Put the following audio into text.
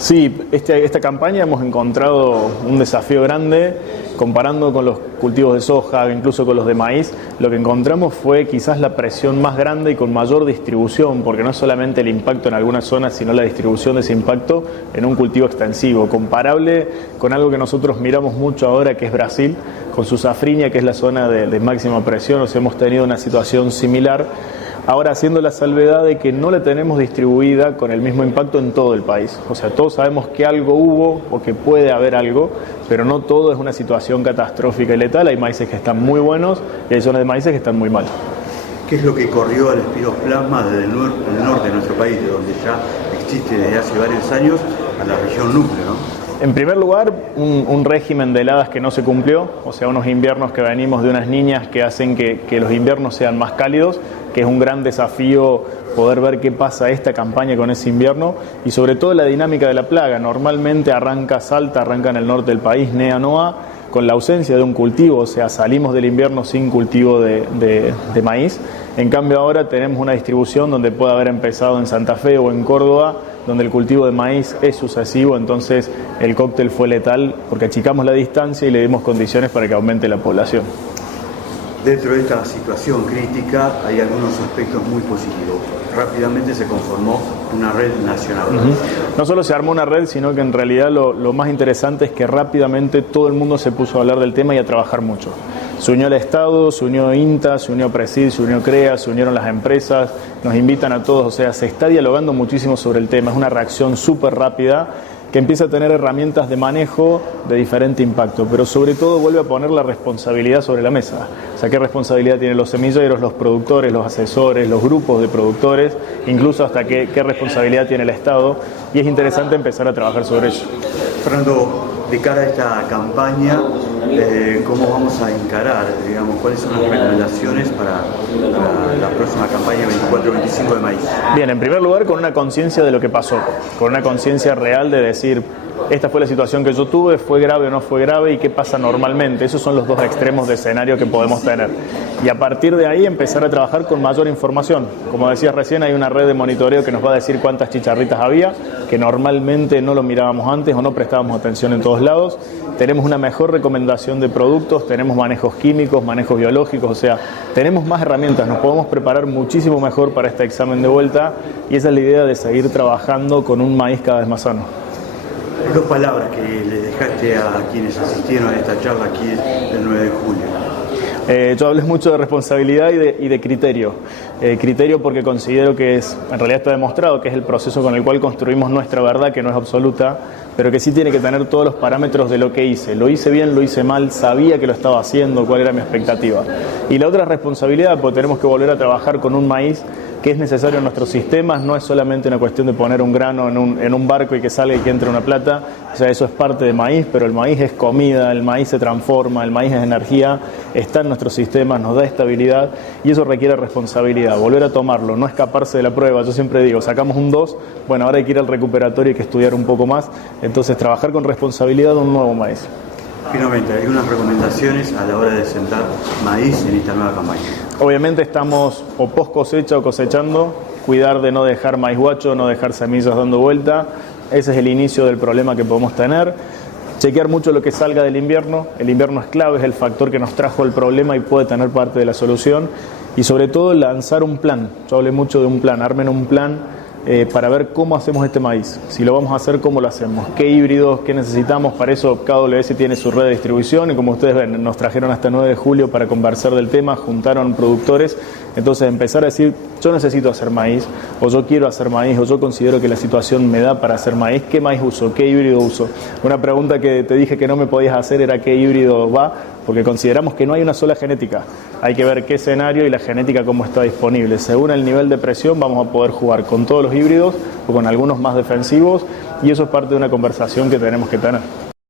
Sí, esta campaña hemos encontrado un desafío grande comparando con los cultivos de soja, incluso con los de maíz. Lo que encontramos fue quizás la presión más grande y con mayor distribución, porque no es solamente el impacto en algunas zonas, sino la distribución de ese impacto en un cultivo extensivo, comparable con algo que nosotros miramos mucho ahora, que es Brasil, con su safrinha, que es la zona de máxima presión. O sea, hemos tenido una situación similar. Ahora, haciendo la salvedad de que no la tenemos distribuida con el mismo impacto en todo el país. O sea, todos sabemos que algo hubo o que puede haber algo, pero no todo es una situación catastrófica y letal. Hay maíces que están muy buenos y hay zonas de maíces que están muy mal. ¿Qué es lo que corrió al Spirosplasma desde el norte de nuestro país, de donde ya existe desde hace varios años, a la región núcleo, ¿no? En primer lugar, un régimen de heladas que no se cumplió, o sea, unos inviernos que venimos de unas niñas que hacen que los inviernos sean más cálidos, que es un gran desafío poder ver qué pasa esta campaña con ese invierno, y sobre todo la dinámica de la plaga. Normalmente arranca Salta, arranca en el norte del país, NEA, NOA, con la ausencia de un cultivo, o sea, salimos del invierno sin cultivo de maíz. En cambio ahora tenemos una distribución donde puede haber empezado en Santa Fe o en Córdoba, donde el cultivo de maíz es sucesivo, entonces el cóctel fue letal porque achicamos la distancia y le dimos condiciones para que aumente la población. Dentro de esta situación crítica hay algunos aspectos muy positivos. Rápidamente se conformó una red nacional. No solo se armó una red, sino que en realidad lo más interesante es que rápidamente todo el mundo se puso a hablar del tema y a trabajar mucho. Se unió el Estado, se unió INTA, se unió Presid, se unió CREA, se unieron las empresas, nos invitan a todos, o sea, se está dialogando muchísimo sobre el tema, es una reacción súper rápida que empieza a tener herramientas de manejo de diferente impacto, pero sobre todo vuelve a poner la responsabilidad sobre la mesa. O sea, qué responsabilidad tienen los semilleros, los productores, los asesores, los grupos de productores, incluso hasta qué responsabilidad tiene el Estado, y es interesante empezar a trabajar sobre ello. Fernando, de cara a esta campaña, ¿cómo vamos a encarar, digamos, cuáles son las recomendaciones para la próxima campaña 24-25 de maíz? Bien, en primer lugar con una conciencia de lo que pasó, con una conciencia real de decir, esta fue la situación que yo tuve, fue grave o no fue grave y qué pasa normalmente. Esos son los dos extremos de escenario que podemos tener. Y a partir de ahí empezar a trabajar con mayor información. Como decías recién, hay una red de monitoreo que nos va a decir cuántas chicharritas había, que normalmente no lo mirábamos antes o no prestábamos atención en todos lados. Tenemos una mejor recomendación de productos, tenemos manejos químicos, manejos biológicos, o sea, tenemos más herramientas, nos podemos preparar muchísimo mejor para este examen de vuelta y esa es la idea de seguir trabajando con un maíz cada vez más sano. Dos palabras que le dejaste a quienes asistieron a esta charla aquí el 9 de julio. Yo hablé mucho de responsabilidad y de criterio. Criterio porque considero que en realidad está demostrado que es el proceso con el cual construimos nuestra verdad, que no es absoluta, pero que sí tiene que tener todos los parámetros de lo que hice. Lo hice bien, lo hice mal, sabía que lo estaba haciendo, cuál era mi expectativa. Y la otra responsabilidad, porque tenemos que volver a trabajar con un maíz que es necesario en nuestros sistemas, no es solamente una cuestión de poner un grano en un barco y que salga y que entre una plata, o sea, eso es parte de maíz, pero el maíz es comida, el maíz se transforma, el maíz es energía, está en nuestros sistemas, nos da estabilidad y eso requiere responsabilidad, volver a tomarlo, no escaparse de la prueba. Yo siempre digo, sacamos un 2, bueno, ahora hay que ir al recuperatorio y hay que estudiar un poco más, entonces trabajar con responsabilidad de un nuevo maíz. Finalmente, ¿hay algunas recomendaciones a la hora de sentar maíz en esta nueva campaña? Obviamente estamos o post cosecha o cosechando, cuidar de no dejar maíz guacho, no dejar semillas dando vuelta, ese es el inicio del problema que podemos tener. Chequear mucho lo que salga del invierno, el invierno es clave, es el factor que nos trajo el problema y puede tener parte de la solución y sobre todo lanzar un plan, yo hablé mucho de un plan, armen un plan para ver cómo hacemos este maíz, si lo vamos a hacer, cómo lo hacemos, qué híbridos, qué necesitamos. Para eso KWS tiene su red de distribución y como ustedes ven, nos trajeron hasta 9 de julio para conversar del tema, juntaron productores, entonces empezar a decir, yo necesito hacer maíz, o yo quiero hacer maíz, o yo considero que la situación me da para hacer maíz, ¿qué maíz uso? ¿Qué híbrido uso? Una pregunta que te dije que no me podías hacer era ¿qué híbrido va? Porque consideramos que no hay una sola genética, hay que ver qué escenario y la genética cómo está disponible. Según el nivel de presión vamos a poder jugar con todos los híbridos o con algunos más defensivos y eso es parte de una conversación que tenemos que tener.